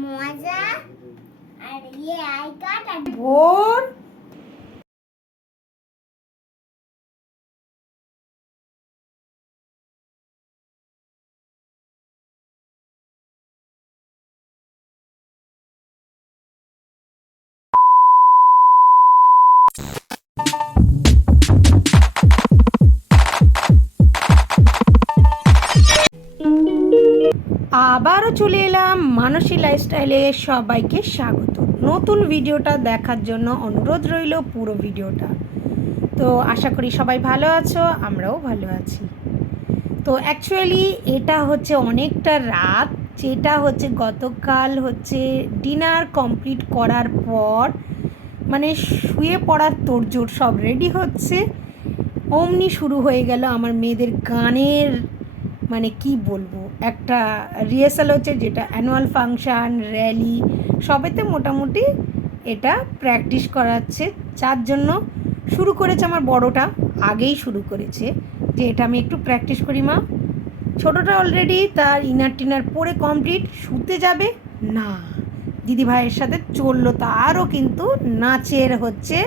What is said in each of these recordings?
মজা আর ইয়ে I card ভোর। আবারও চলে এলাম মানসী লাইফস্টাইলে সবাইকে স্বাগত। নতুন ভিডিওটা দেখার জন্য অনুরোধ রইল পুরো ভিডিওটা। তো আশা করি সবাই ভালো আছো, আমরাও ভালো আছি। তো অ্যাকচুয়ালি এটা হচ্ছে অনেকটা রাত, যেটা হচ্ছে গতকাল হচ্ছে ডিনার কমপ্লিট করার পর মানে শুয়ে পড়ার তোড়জোড় সব রেডি হচ্ছে। অমনি শুরু হয়ে গেল আমার মেয়েদের গানের মানে কি বলব? একটা রিহার্সাল হচ্ছে যেটা অ্যানুয়াল ফাংশান র্যালি সবেতে মোটামুটি এটা প্র্যাকটিস করাচ্ছে। যার জন্য শুরু করেছে আমার বড়টা, আগেই শুরু করেছে। যে এটা আমি একটু প্র্যাকটিস করি, মা। ছোটোটা অলরেডি তার ইনার টিনার পরে কমপ্লিট শুতে যাবে? না। দিদি ভাইয়ের সাথে চলল তারও কিন্তু নাচের হচ্ছে।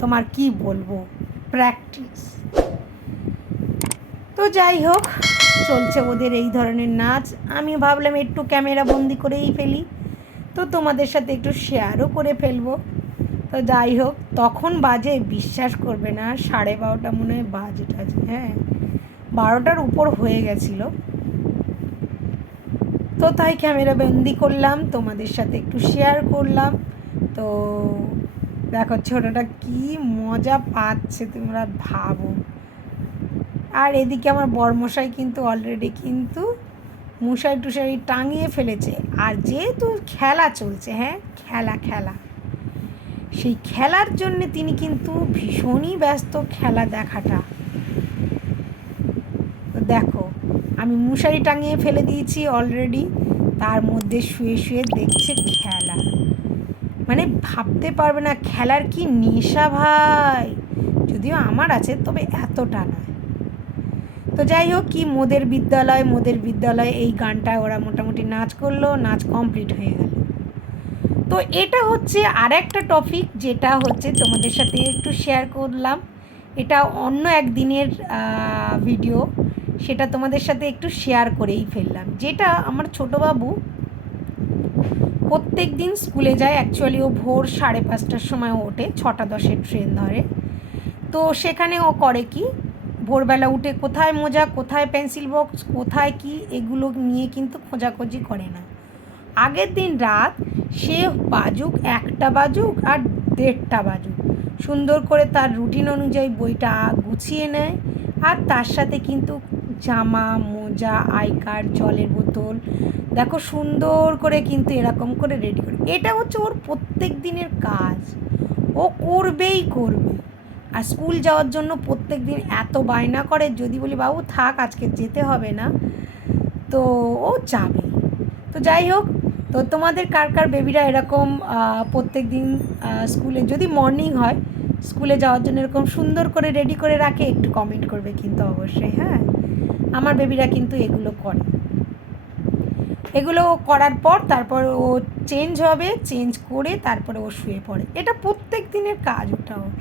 তোমার কি বলব? প্র্যাকটিস তো যাই হোক চলছে ওদের এই ধরনের নাচ। আমি ভাবলাম একটু ক্যামেরা বন্দি করেই ফেলি। তো তোমাদের সাথে একটু শেয়ারও করে ফেলব। তো যাই হোক, তখন বাজে, বিশ্বাস করবে না, সাড়ে বারোটা মনে হয় বাজে টাজে হ্যাঁ। বারোটার উপর হয়ে গেছিল। তো তাই ক্যামেরা বন্দি করলাম, তোমাদের সাথে একটু শেয়ার করলাম। তো দেখো ছোটোটা কি মজা পাচ্ছে, তোমরা ভাবো। আর এদিকে আমার বরমশাই কিন্তু অলরেডি কিন্তু মশাই টুশাই টাঙিয়ে ফেলেছে। আর যেহেতু খেলা চলছে হ্যাঁ খেলা খেলা। সেই খেলার জন্যে তিনি কিন্তু ভীষণই ব্যস্ত খেলা দেখাটা। দেখো, আমি মশারি টাঙিয়ে ফেলে দিয়েছি অলরেডি তার মধ্যে শুয়ে শুয়ে দেখছে খেলা। মানে ভাবতে পারবে না খেলার কি নেশা ভাই। যদিও আমার আছে, তবে এতটা নয়। তো যাই হোক, কি মোদের বিদ্যালয় মোদের বিদ্যালয় এই গানটা ওরা মোটামুটি নাচ করল, নাচ কমপ্লিট হয়ে গেল। তো এটা হচ্ছে আর একটা টপিক যেটা হচ্ছে তোমাদের সাথে একটু শেয়ার করলাম। এটা অন্য একদিনের ভিডিও সেটা তোমাদের সাথে একটু শেয়ার করেই ফেললাম। যেটা আমার ছোটো বাবু প্রত্যেক দিন স্কুলে যায় অ্যাকচুয়ালি ও ভোর সাড়ে পাঁচটার সময় ওঠে, ছটা দশের ট্রেন ধরে। তো সেখানে ও করে কি ভোরবেলা উঠে কোথায় মোজা, কোথায় পেন্সিল বক্স কোথায় কি, এগুলো নিয়ে কিন্তু খোঁজাখুঁজি করে না। আগের দিন রাত সে বাজুক, একটা বাজুক আর দেড়টা বাজুক। সুন্দর করে তার রুটিন অনুযায়ী বইটা গুছিয়ে নেয় আর তার সাথে কিন্তু জামা, মোজা আই কার্ড জলের বোতল, দেখো সুন্দর করে কিন্তু এরকম করে রেডি করে। এটা হচ্ছে ওর প্রত্যেক দিনের কাজ। ও করবেই করবে। আর স্কুল যাওয়ার জন্য প্রত্যেক দিন এত বায়না করে, যদি বলি, বাবু, থাক, আজকে যেতে হবে না। তো ও যাবে। তো যাই হোক, তো তোমাদের কার কার বেবিরা এরকম প্রত্যেক দিন স্কুলে, যদি মর্নিং হয়, স্কুলে যাওয়ার জন্য এরকম সুন্দর করে রেডি করে রাখে, একটু কমেন্ট করবে কিন্তু অবশ্যই হ্যাঁ? আমার বেবিরা কিন্তু এগুলো করে। এগুলো করার পর তারপর ও চেঞ্জ হবে চেঞ্জ করে তারপরে ও শুয়ে পড়ে। এটা প্রত্যেক দিনের কাজ, ওটা ওর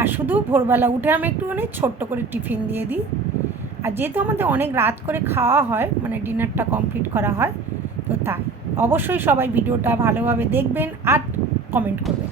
আর শুধু ভোরবেলা উঠে আমি একটুখানি ছোট্ট করে টিফিন দিয়ে দিই। আর যেহেতু আমাদের অনেক রাত করে খাওয়া হয় মানে ডিনারটা কমপ্লিট করা হয়, তো তাই। অবশ্যই সবাই ভিডিওটা ভালোভাবে দেখবেন আর কমেন্ট করবেন।